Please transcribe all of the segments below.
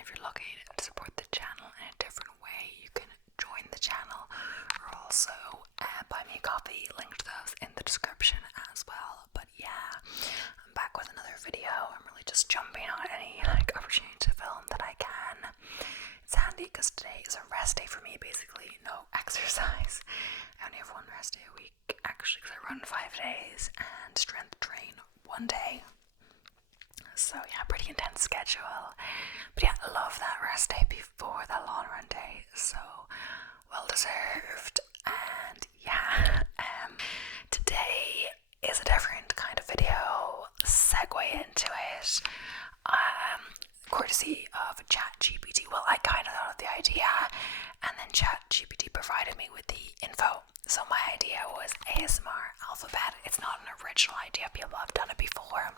if you're looking to support the channel in a different way, you can join the channel or also buy me a coffee. Link to those in the description as well. But yeah, I'm back with another video. I'm really just jumping on any opportunity to film that I can. It's handy because today is a rest day for me, basically no exercise. I only have one rest day a week actually, because I run 5 days and strength train 1 day. So yeah, pretty intense schedule. But yeah, I love that rest day before the long run day. So well deserved. And yeah, today is a different kind of video. Segue into it. Courtesy of ChatGPT. Well, I kind of thought of the idea, and then ChatGPT provided me with the info. So my idea was ASMR alphabet. It's not an original idea. People have done it before.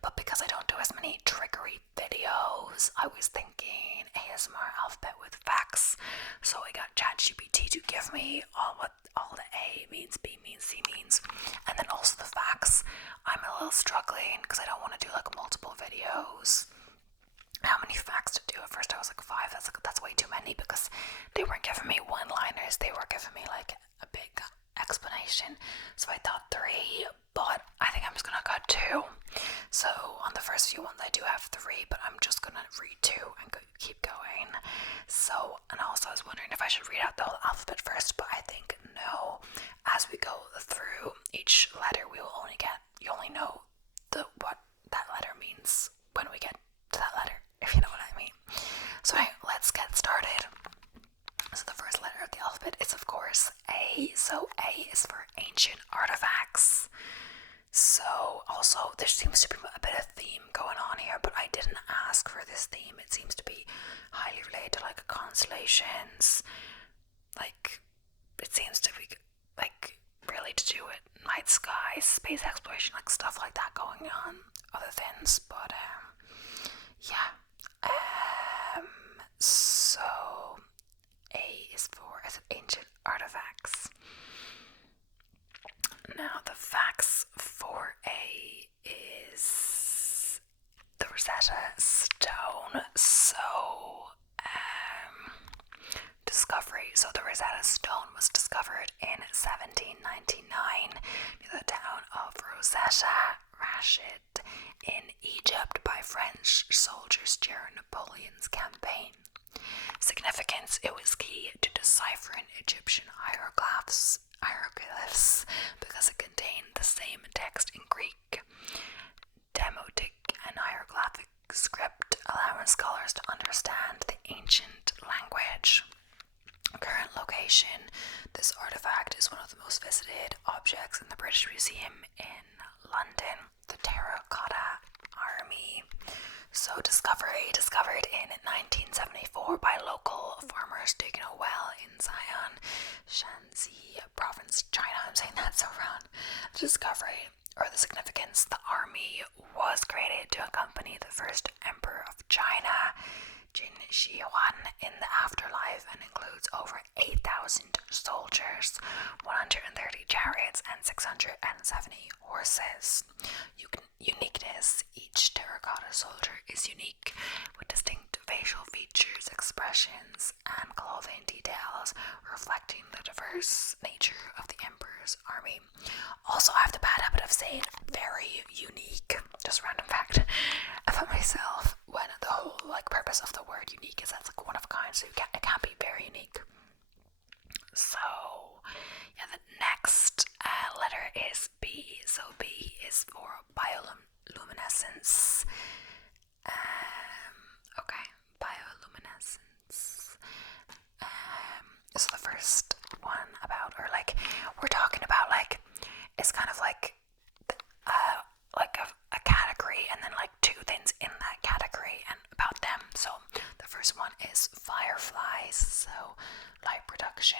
But because I don't do as many trickery videos, I was thinking ASMR alphabet with facts. So I got ChatGPT to give me all the A means, B means, C means, and then also the facts. I'm a little struggling because I don't want to do like multiple videos. How many facts to do? At first I was like 5. That's way too many, because they weren't giving me one-liners. They were giving me like a big explanation. So I thought 3, but I think I'm just gonna cut 2. So on the first few ones I do have 3, but I'm just gonna read 2 and keep going. So, and also I was wondering if I should read out the whole alphabet first, but I think no. As we go through each letter, you only know what that letter means when we get to that letter, if you know what I mean. So anyway, let's get started. So the first letter of the alphabet is of course A. So A is for ancient artifacts. So also there seems to be a bit of theme going on here, but I didn't ask for this theme. It seems to be highly related to like constellations. Like it seems to be like really to do with night sky, space exploration, like stuff like that going on. Other things, but yeah. So A is for ancient artifacts. Now the facts for A is the Rosetta Stone. So discovery. So the Rosetta Stone was discovered in 1799 near the town of Rosetta Rashid in Egypt by French soldiers during Napoleon's campaign. Significance: it was key to deciphering Egyptian hieroglyphs because it contained the same text in Greek, Demotic and hieroglyphic script, allowing scholars to understand the ancient language. Current location: this artifact is one of the most visited objects in the British Museum in London. The Terracotta Army. So discovered in 1974 by local farmers digging a well in Xi'an, Shanxi Province, China. I'm saying that so wrong. The discovery, or the significance: the army was created to accompany the first emperor of China, Qin Shi Huang, in the afterlife, and includes over 8,000 soldiers, 130 chariots, and 670 horses. Uniqueness: each terracotta soldier is unique, with distinct facial features, expressions, and clothing details reflecting the diverse nature of the emperor's army. Also, I have the bad habit of saying very unique. Just random fact about myself, when the whole purpose of the word unique is that's one of a kind, so it can't be very unique. So yeah, the next letter is B. So B is for bioluminescence. Okay, bioluminescence. So the first one about, or we're talking about it's kind of like a category, and then 2 things in that category and about them. So the first one is fireflies. So light production.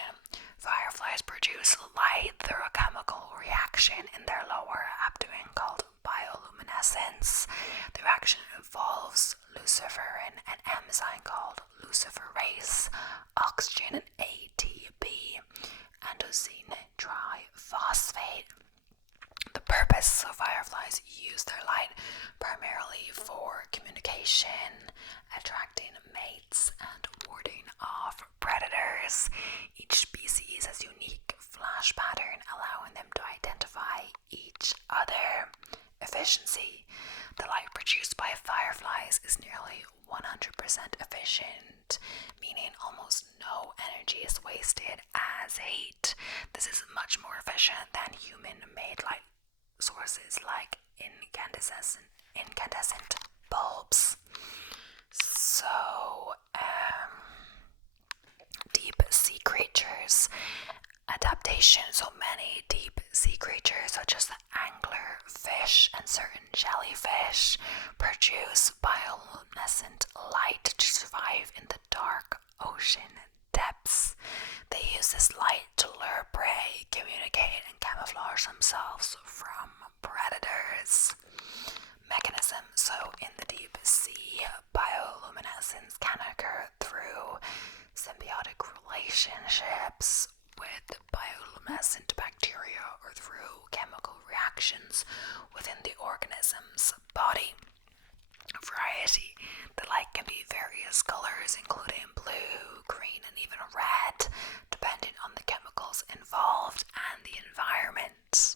Fireflies produce light through a chemical reaction in their lower abdomen called bioluminescence. The reaction involves luciferin, an enzyme called luciferase, oxygen, and ATP, adenosine triphosphate. The purpose of fireflies use their light primarily for communication, attracting efficient, meaning almost no energy is wasted as heat. This is much more efficient than human-made light sources like incandescent bulbs. So, deep sea creatures. Adaptation. So many deep sea creatures, such as the anglerfish and certain jellyfish, produce bioluminescent light to survive in the dark ocean depths. They use this light to lure prey, communicate, and camouflage themselves from predators. Mechanism. So in the deep sea, bioluminescence can occur through symbiotic relationships with bioluminescent bacteria or through chemical reactions within the organism's body. Variety. The light can be various colors, including blue, green, and even red, depending on the chemicals involved and the environment.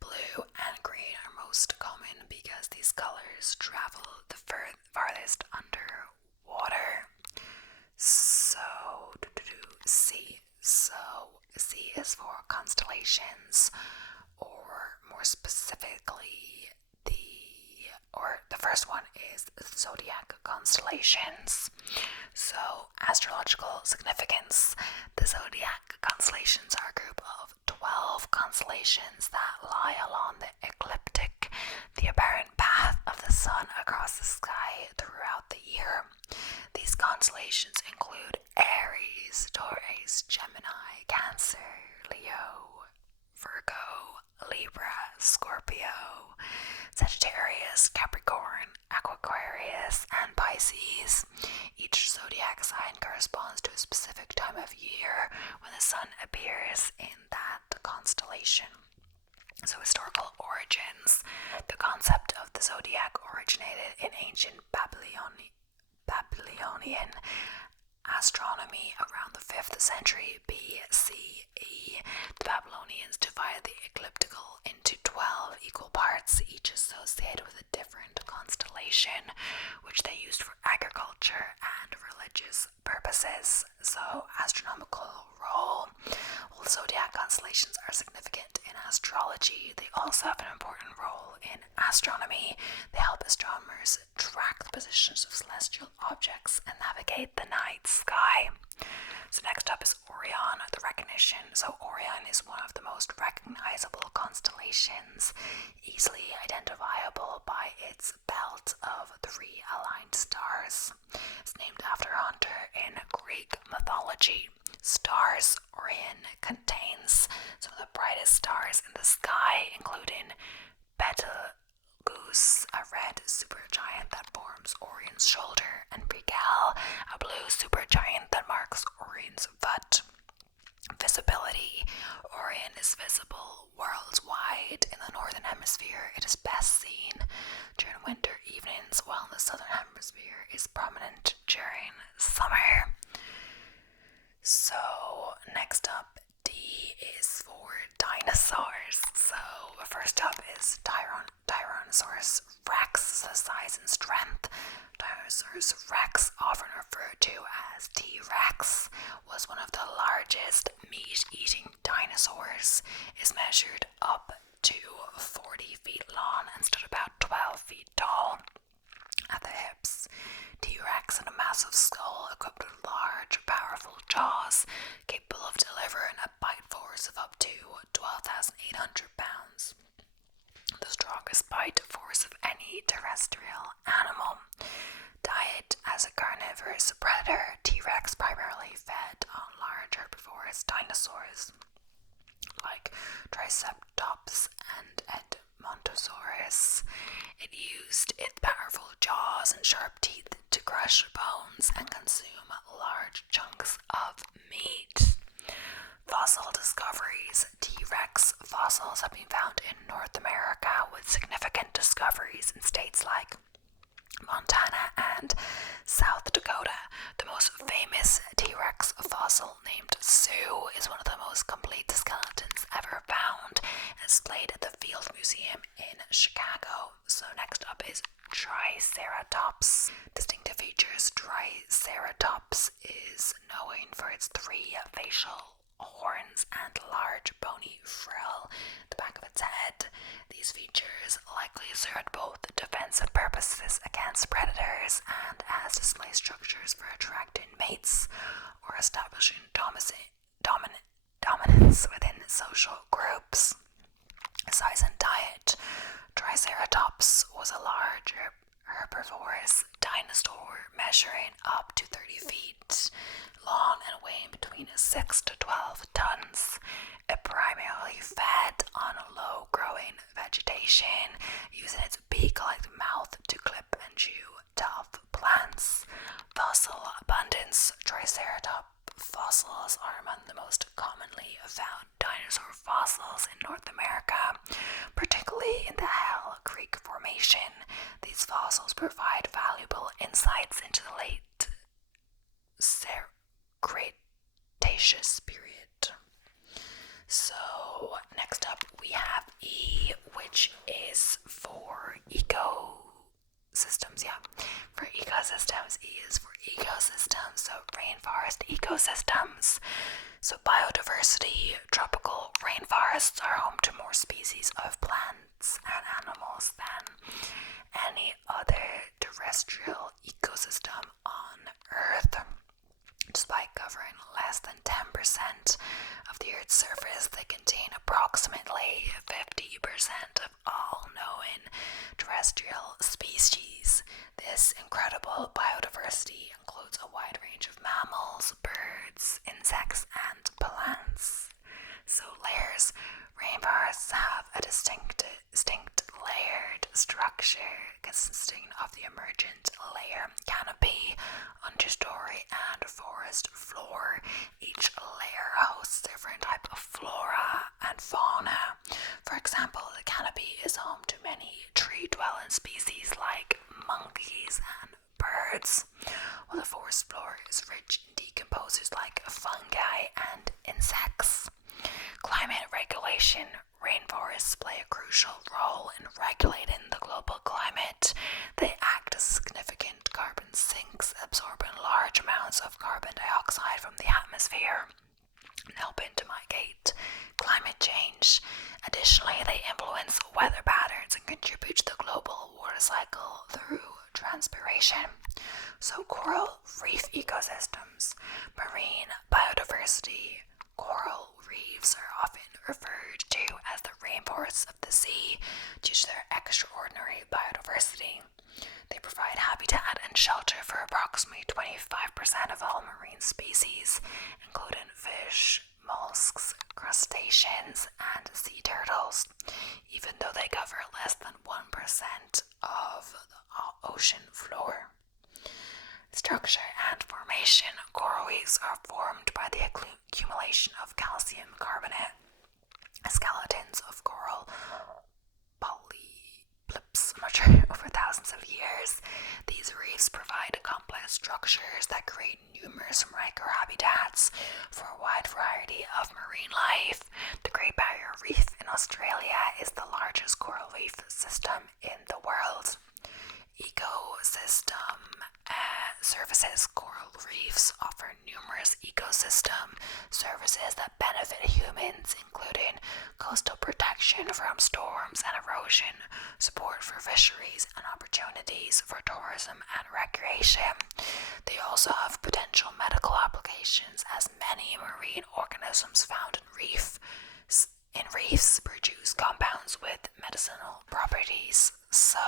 Blue and green are most common because these colors travel the farthest underwater. So, sea. So, sea is for constellations, or more specifically, the first one is zodiac constellations. So, astrological significance. The zodiac constellations are a group of 12 constellations that lie along the ecliptic, the apparent path of the sun across the sky throughout the year. These constellations include Aries, Taurus, Gemini, Cancer, Leo, Virgo, Libra, Scorpio, Sagittarius, Capricorn, Aquarius, and Pisces. Each zodiac sign corresponds to a specific time of year when the sun appears in that constellation. So, historical origins. The concept of the zodiac originated in ancient Babylonian astronomy around the 5th century BCE. The Babylonians divided the ecliptical into 12 equal parts, each associated with a different constellation, which they used for agriculture and religious purposes. So, astronomical role. While zodiac constellations are significant in astrology, they also have an important role in astronomy. They help astronomers track the positions of celestial objects and navigate the night sky. So next up is Orion, the recognition. So Orion is one of the most recognizable constellations, easily identifiable by its belt of 3 aligned stars. It's named after a hunter in Greek mythology. Stars. Orion contains some of the brightest stars in the sky, including Betelgeuse, a red supergiant that forms Orion's shoulder, and Rigel, a blue supergiant that marks Orion's foot. Visibility. Orion is visible worldwide. In the northern hemisphere, it is best seen during winter evenings, while in the southern hemisphere is prominent during summer. So next up, D is for dinosaurs. So first up is Tyrannosaurus Rex, the size and strength. Tyrannosaurus Rex, often referred to as T-Rex, was one of the largest meat-eating dinosaurs. It measured up to 40 feet long and stood about 12 feet tall. At the hips, T-Rex had a massive skull equipped with large, powerful jaws, capable of delivering a bite force of up to 12,800 pounds, the strongest bite force of any terrestrial animal. Diet. As a carnivorous predator, T-Rex primarily fed on large herbivorous dinosaurs like Triceratops and Edmontosaurus. It used its powerful jaws and sharp teeth to crush bones and consume large chunks of meat. Fossil discoveries. T-Rex fossils have been found in North America, with significant discoveries in states like Montana and South Dakota. The most famous T-Rex fossil, named Sue, is one of the most complete skeletons ever found and displayed at the Field Museum in Chicago. So next up is Triceratops. Distinctive features. Triceratops served both defensive purposes against predators and as display structures for attracting mates or establishing dominance within social groups. Size and diet. Triceratops was a large herbivorous dinosaur measuring up to 30 feet long and weighing between 6 to 12 tons. It primarily fed on low-growing vegetation, using its beak-like mouth to clip and chew tough plants. Fossil abundance. Triceratops fossils are among the most commonly found dinosaur fossils in North America, particularly in the Hell Creek Formation. These fossils provide valuable insights into the late Cretaceous period. So, next up we have E, which is for ecosystems. For ecosystems, E is for ecosystems, so rainforest ecosystems. So biodiversity. Tropical rainforests are home to more species of plants and animals than any other terrestrial ecosystem on Earth. Despite covering less than 10% of the Earth's surface, they contain approximately 50% of all known terrestrial species. This incredible biodiversity includes a wide range of mammals, birds, insects, and plants. So layers. Rainforests have a distinct layered structure consisting of the emergent layer, canopy, understory, and forest floor. Each layer hosts different types of flora and fauna. For example, the canopy is home to many tree-dwelling species like monkeys and birds, while the forest floor is rich in decomposers like fungi and insects. Climate regulation. Rainforests play a crucial role in regulating the global climate. They act as significant carbon sinks, absorbing large amounts of carbon dioxide from the atmosphere and helping to mitigate climate change. Additionally, they influence weather patterns and contribute to the global water cycle through transpiration. So, coral reef ecosystems. Marine biodiversity. Coral reefs are often referred to as the rainforests of the sea due to their extraordinary biodiversity. They provide habitat and shelter for approximately 25% of all marine species, including fish, mollusks, crustaceans, and sea turtles, even though they cover less than 1% of the ocean floor. Structure and formation. Coral reefs are formed by the accumulation of calcium carbonate. Skeletons of coral polyplyps over thousands of years. These reefs provide complex structures that create numerous microhabitats for a wide variety of marine life. The Great Barrier Reef in Australia is the largest coral reef system in the world. Ecosystem services. Coral reefs offer numerous ecosystem services that benefit humans, including coastal protection from storms and erosion, support for fisheries, and opportunities for tourism and recreation. They also have potential medical applications, as many marine organisms found in reefs produce compounds with medicinal properties. So,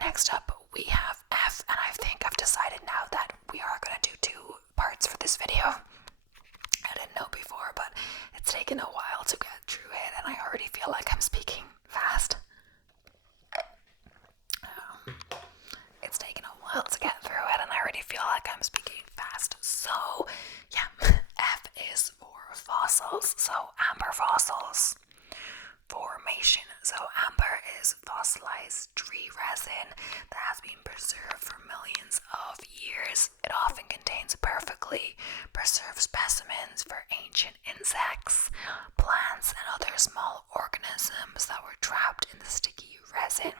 next up we have F, and I think I've decided now that we are going to do 2 parts for this video. I didn't know before, but it's taken a while to get through it, and I already feel like I'm speaking fast. It's taken a while to get through it, and I already feel like I'm speaking fast. So, yeah, F is for fossils, so amber fossils. Formation. So amber is fossilized tree resin that has been preserved for millions of years. It often contains perfectly preserved specimens for ancient insects, plants, and other small organisms that were trapped in the sticky resin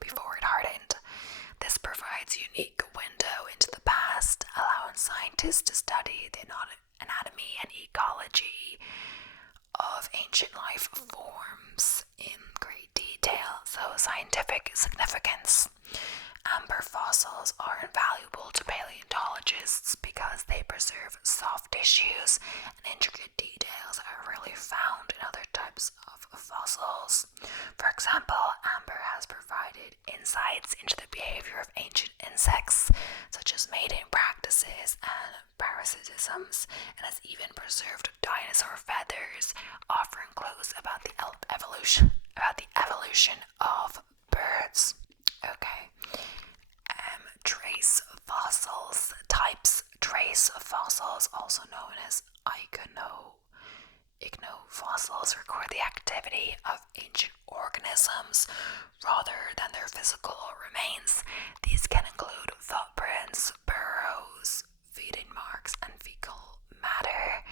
before it hardened. This provides a unique window into the past, allowing scientists to study the anatomy and ecology of ancient life forms in great detail. detail. So scientific significance. Amber fossils are invaluable to paleontologists because they preserve soft tissues and intricate details that are rarely found in other types of fossils. For example, amber has provided insights into the behavior of ancient insects, such as mating practices and parasitisms, and has even preserved dinosaur feathers, offering clues about the evolution of birds. Okay. Trace fossils. Types. Trace fossils, also known as ichnofossils, record the activity of ancient organisms rather than their physical remains. These can include footprints, burrows, feeding marks, and fecal matter.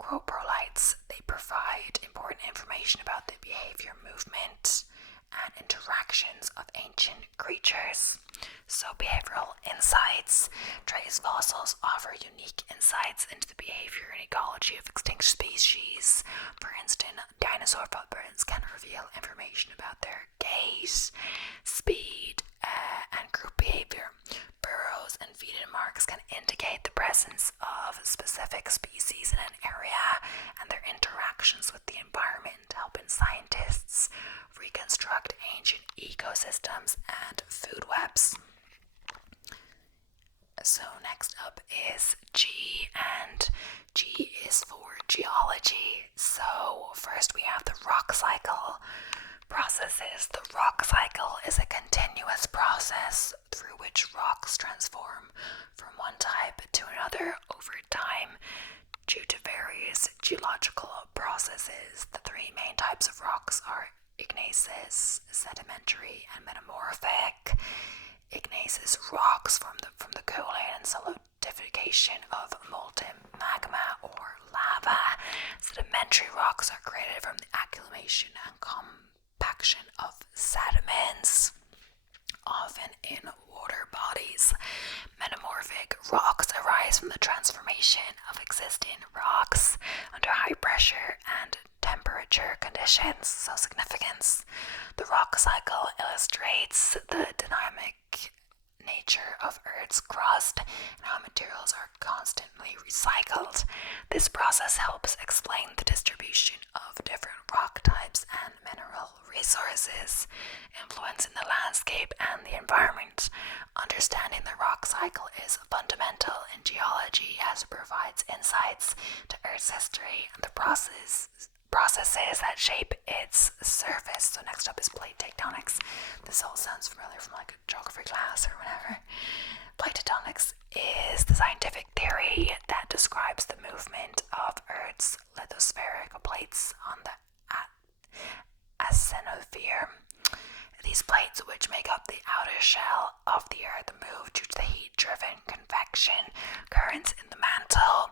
Coprolites. They provide important information about the behavior, movement, and interactions of ancient creatures. So, behavioral insights. Trace fossils offer unique insights into the behavior and ecology of extinct species. For instance, dinosaur footprints can reveal information about their gait, speed, and group behavior. Burrows and feeding marks can indicate the presence of specific species in an area and their interactions with the environment, helping scientists reconstruct ancient ecosystems and food webs. So next up is G, and G is for geology. So first we have the rock cycle processes. The rock cycle is a continuous process through which rocks transform from one type to another over time due to various geological processes. The three main types of rocks are igneous, sedimentary, and metamorphic. Igneous rocks from the cooling and solidification of molten magma or lava. Sedimentary rocks are created from the accumulation and compaction of sediments, often in water bodies. Metamorphic rocks arise from the transformation of existing rocks under high pressure and temperature conditions. So significance. The rock cycle illustrates the dynamic nature of Earth's crust and how materials are constantly recycled. This process helps explain the distribution of different rock types and mineral resources, influencing the landscape and the environment. Understanding the rock cycle is fundamental in geology as it provides insights to Earth's history and the processes that shape its surface. So next up is plate tectonics. This all sounds familiar from like a geography class or whatever. Plate tectonics is the scientific theory that describes the movement of Earth's lithospheric plates on the asthenosphere. These plates, which make up the outer shell of the Earth, move due to the heat-driven convection currents in the mantle.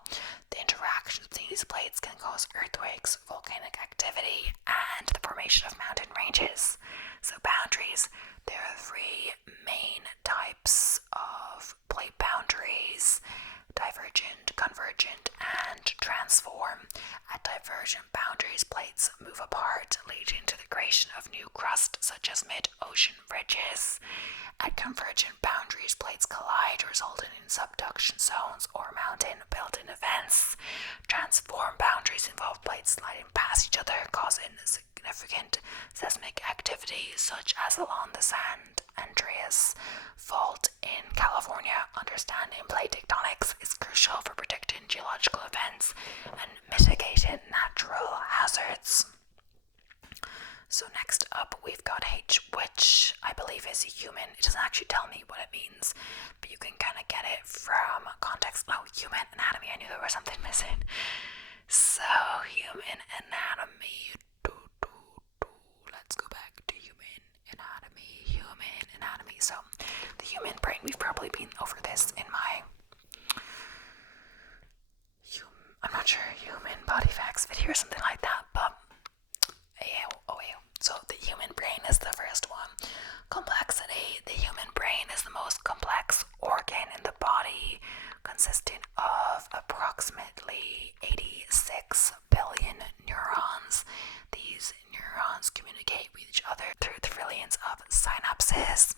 The interactions between these plates can cause earthquakes, volcanic activity, and the formation of mountain ranges. So boundaries. There are three main types of plate boundaries: divergent, convergent, and transform. At divergent boundaries, plates move apart, leading to the creation of new crust, such as mid-ocean ridges. At convergent boundaries, plates collide, resulting in subduction zones or mountain building events. Transform boundaries involve plates sliding past each other, causing significant seismic activity, such as along the San Andreas Fault in California. Understanding plate tectonics is crucial for predicting geological events and mitigating natural hazards. So next up we've got H, which I believe is human. It doesn't actually tell me what it means, but you can kind of get it from context. Oh, human anatomy. I knew there was something missing. So human anatomy. Let's go back to human anatomy. So the human brain, we've probably been over this in my I'm not sure, human body facts video or something like that, but so the human brain is the first one. Complexity. The human brain is the most complex organ in the body, consisting of approximately 86 billion neurons. These neurons communicate with each other through processes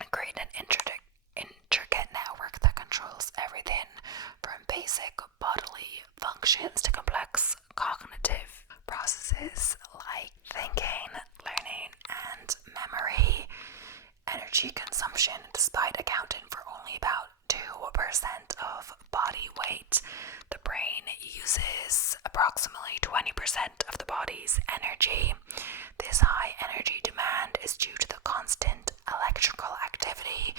and create an intricate network that controls everything from basic bodily functions to complex cognitive processes like thinking, learning, and memory. Energy consumption, despite accounting for only about 2% of body weight, the brain uses approximately 20% of the body's energy. This high energy demand is due to the constant electrical activity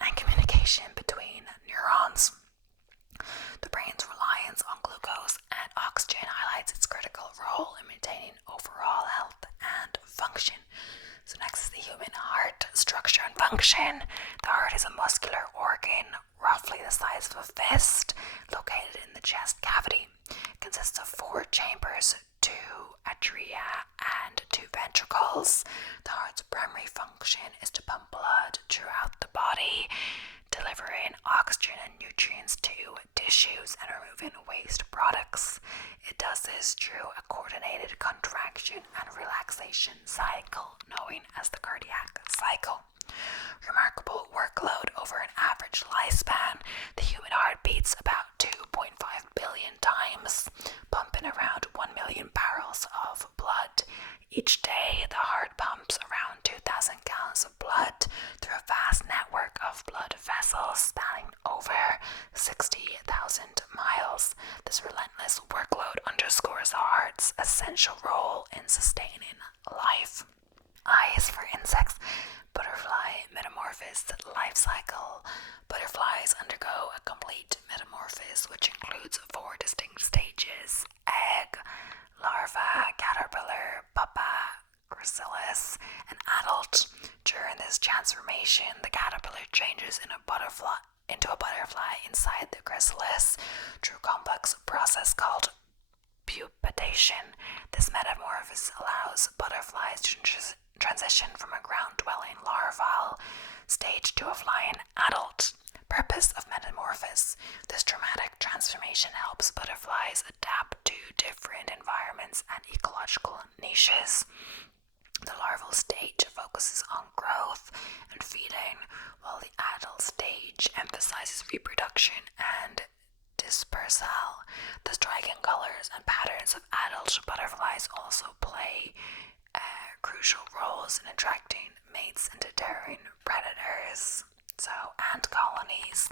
and communication between neurons. The brain's reliance on glucose and oxygen highlights its critical role in maintaining overall health and function. So next is the human heart structure and function. The heart is a muscular organ roughly the size of a fist, located in the chest cavity. It consists of 4 chambers, 2 atria, and 2 ventricles. The heart's primary function is to pump blood throughout the body, delivering oxygen and nutrients to tissues and removing waste products. It does this through a coordinated contraction and relaxation cycle known as the cardiac cycle. Remarkable workload over an average lifespan. The human heart beats about 2.5 billion times, pumping around 1 million barrels of blood. Each day, the heart pumps around 2,000 gallons of blood through a vast network of blood vessels spanning over 60,000 miles. This relentless workload underscores the heart's essential role in sustaining life. Eyes for insects. Butterfly metamorphosis life cycle. Butterflies undergo a complete metamorphosis, which includes 4 distinct stages: egg, larva, caterpillar, pupa, chrysalis, and adult. During this transformation, the caterpillar changes into a butterfly inside the chrysalis through a complex process called pupation. This metamorphosis allows butterflies to transition from a ground-dwelling larval stage to a flying adult. Purpose of metamorphosis. This dramatic transformation helps butterflies adapt to different environments and ecological niches. The larval stage focuses on growth and feeding, while the adult stage emphasizes reproduction and dispersal. The striking colors and patterns of adult butterflies also play crucial roles in attracting mates and deterring predators. So, ant colonies.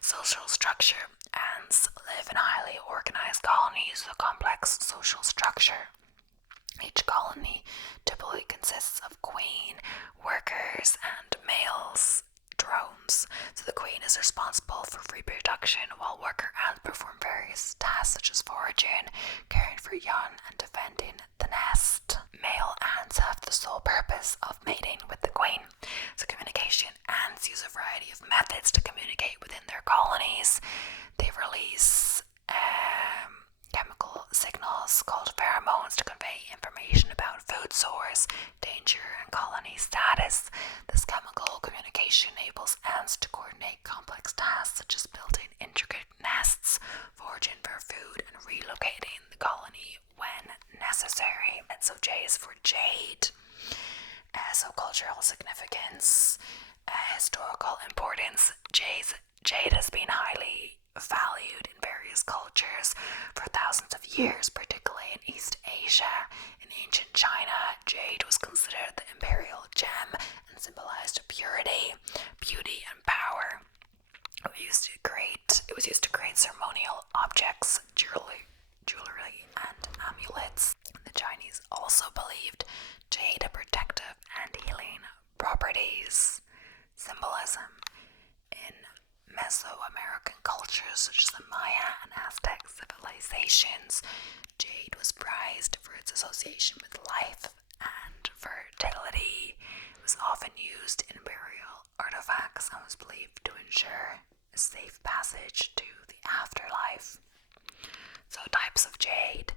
Social structure. Ants live in highly organized colonies with a complex social structure. Each colony typically consists of queen, workers, and males, drones. So the queen is responsible for reproduction, while worker ants perform various tasks such as foraging, caring for young, and defending the nest. Male ants have the sole purpose of mating with the queen. So communication. Ants use a variety of methods to communicate within their colonies. They release chemical signals called pheromones to convey information about food source, danger, and colony status. This chemical communication enables ants to coordinate complex tasks such as building intricate nests, foraging for food, and relocating the colony when necessary. And so J is for jade. So cultural significance, historical importance. Jade has been highly valued in various cultures for thousands of years, particularly in East Asia. In ancient China, jade was considered the imperial gem and symbolized purity, beauty, and power. It was used to create ceremonial objects, jewelry, and amulets. The Chinese also believed jade had protective and healing properties. Symbolism. In Mesoamerican cultures such as the Maya and Aztec civilizations, jade was prized for its association with life and fertility. It was often used in burial artifacts and was believed to ensure a safe passage to the afterlife. So types of jade.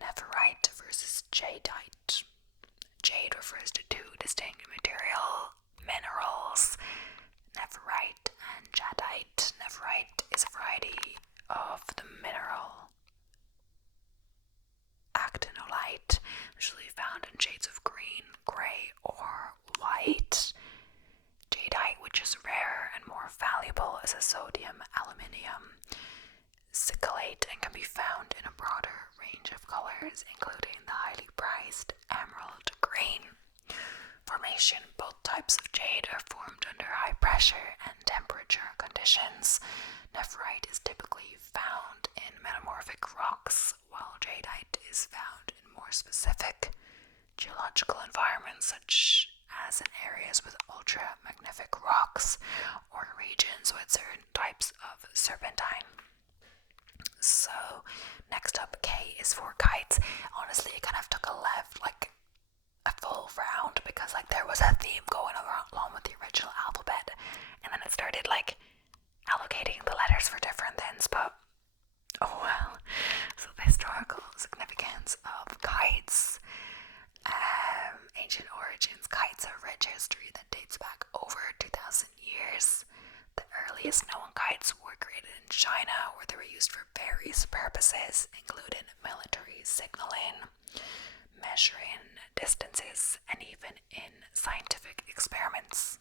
Nephrite versus jadeite. Jade refers to 2 distinct minerals, nephrite and jadeite. Nephrite is a variety of the mineral actinolite, usually found in shades of green, gray, or as a sodium aluminium silicate and can be found in a broader range of colors, including the highly prized emerald green. Formation: both types of jade are formed under high pressure and temperature conditions. Nephrite is typically found in metamorphic rocks, while jadeite is found in more specific geological environments, such as in areas with ultra-magnific rocks or regions with certain types of serpentine. So, next up, K is for kites. Honestly, it kind of took a left, a full round, because there was a theme going along with the original alphabet, and then it started allocating the letters for different things, but oh well. So the historical significance of kites. Ancient origins. Kites have a rich history that dates back over 2,000 years. The earliest known kites were created in China, where they were used for various purposes, including military signaling, measuring distances, and even in scientific experiments.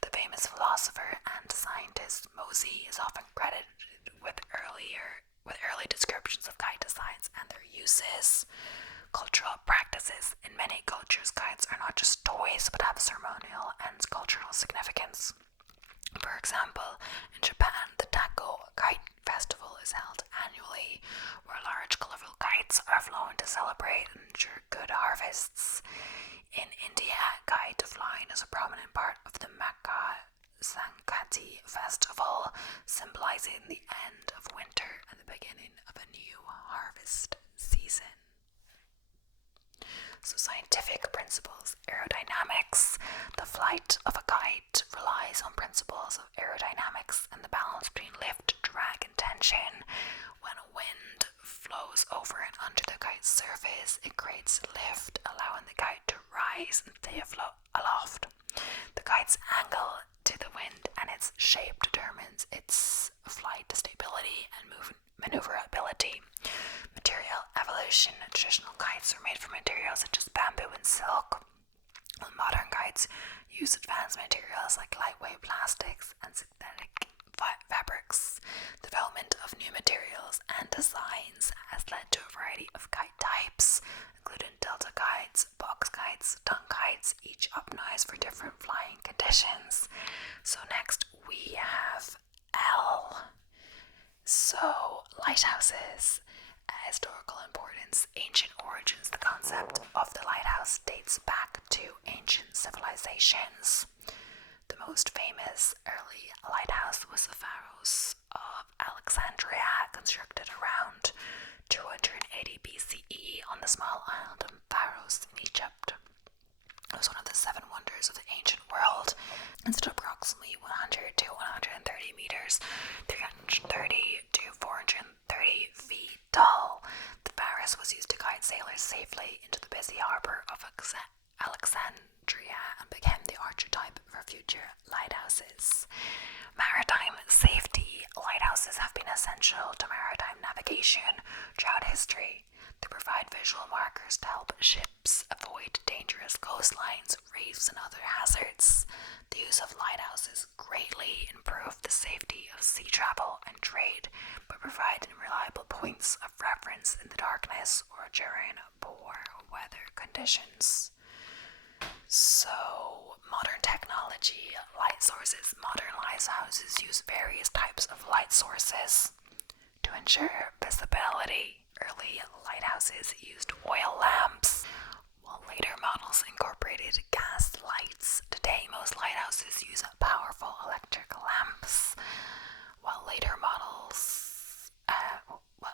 The famous philosopher and scientist Mosey is often credited with early descriptions of kite designs and their uses. Cultural practices. In many cultures, kites are not just toys but have ceremonial and cultural significance. For example, in Japan, the Tako Kite Festival is held annually, where large colorful kites are flown to celebrate and ensure good harvests. In India, kite flying is a prominent part of the Makar Sankranti festival, symbolizing the end of winter and the beginning of a new harvest season. So, scientific principles. Aerodynamics. The flight of a kite relies on principles of aerodynamics and the balance between lift, drag, and tension. When wind flows over and under the kite's surface, it creates lift, allowing the kite to rise and stay afloat aloft. The kite's angle to the wind and its shape determines its flight stability and maneuverability. Material evolution. Traditional kites are made from materials such as bamboo and silk, while modern kites use advanced materials like lightweight plastics and synthetic fabrics. Development of new materials and designs has led to a variety of kite types, including delta kites, box kites, tongue kites, each optimized for different flying conditions. So next we have L. So, lighthouses. Historical importance. Ancient origins. The concept of the lighthouse dates back to ancient civilizations. The most famous early lighthouse was the Pharos of Alexandria, constructed around 280 BCE on the small island of Pharos in Egypt. It was one of the 7 wonders of the ancient world. It stood approximately 100 to 130 meters, 330 to 430 feet tall. The Pharos was used to guide sailors safely into the busy harbor of Alexandria and became the archetype for future lighthouses. Maritime safety. Lighthouses have been essential to maritime navigation throughout history. They provide visual markers to help ships avoid dangerous coastlines, reefs, and other hazards. The use of lighthouses greatly improved the safety of sea travel and trade by providing reliable points of reference in the darkness or during poor weather conditions. So, modern technology. Light sources. Modern lighthouses use various types of light sources to ensure visibility. Early lighthouses used oil lamps, while later models incorporated gas lights. Today, most lighthouses use powerful electric lamps, while later models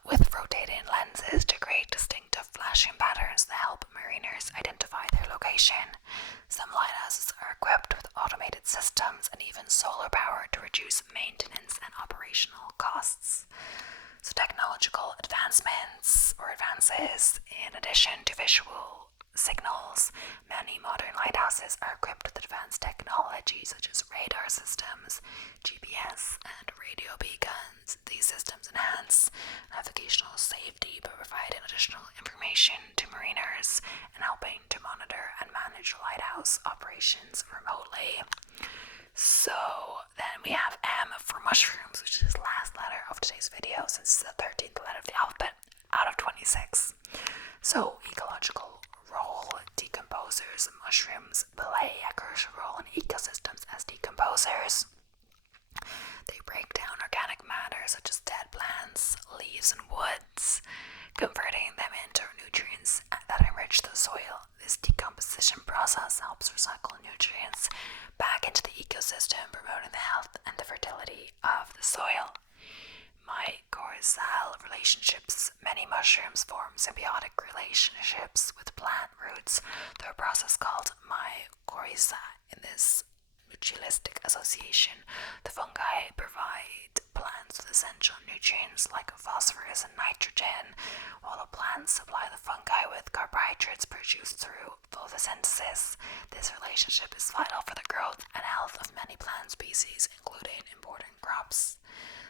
with rotating lenses to create distinctive flashing patterns that help mariners identify their location. Some lighthouses are equipped with automated systems and even solar power to reduce maintenance and operational costs. So technological advances, in addition to visual signals, many modern lighthouses are equipped with advanced technology such as radar systems, GPS, and radio beacons. These systems enhance navigational safety by providing additional information to mariners and helping to monitor and manage lighthouse operations remotely. So then we have M for mushrooms, which is the last letter of today's video since it's the 13th letter of the alphabet out of 26. So, ecological role: decomposers. Mushrooms play a crucial role in ecosystems as decomposers. They break down organic matter such as dead plants, leaves, and woods, converting them into nutrients that enrich the soil. This decomposition process helps recycle nutrients back into the ecosystem, promoting the health and the fertility of the soil. Mycorrhizal relationships. Many mushrooms form symbiotic relationships with plant roots through a process called mycorrhiza. In this mutualistic association, the fungi provide plants with essential nutrients like phosphorus and nitrogen, while the plants supply the fungi with carbohydrates produced through photosynthesis. This relationship is vital for the growth and health of many plant species, including important crops.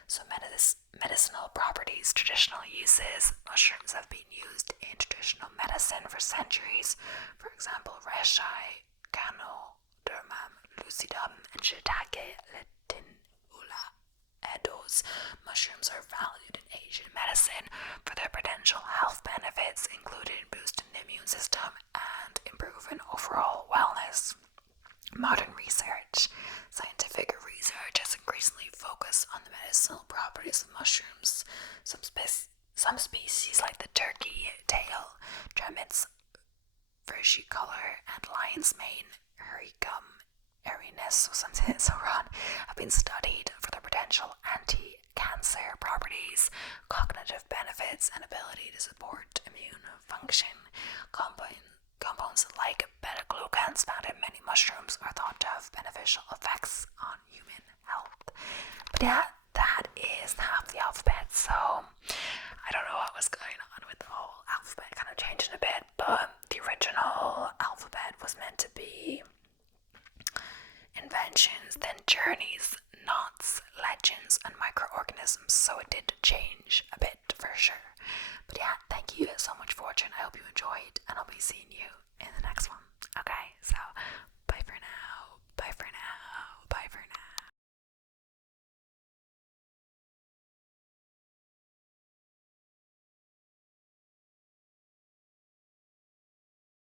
So medicinal properties, traditional uses. Mushrooms have been used in traditional medicine for centuries. For example, reishi, Ganoderma lucidum, and Shiitake latinula edos. Mushrooms are valued in Asian medicine for their potential health benefits, including boosting the immune system and improving overall wellness. Modern research. Scientific research has increasingly focused on the medicinal properties of mushrooms. Some species like the turkey tail, Tremitz versicolor, and lion's mane, Hericum erinus, or something so wrong, have been studied for their potential anti-cancer properties, cognitive benefits, and ability to support immune function. Compounds like beta-glucans found in many mushrooms are thought to have beneficial effects on human health. But yeah, that is half the alphabet, so I don't know what was going on with the whole alphabet kind of changing a bit, but the original alphabet was meant to be inventions, then journeys, knots, legends, and microorganisms, so it did change a bit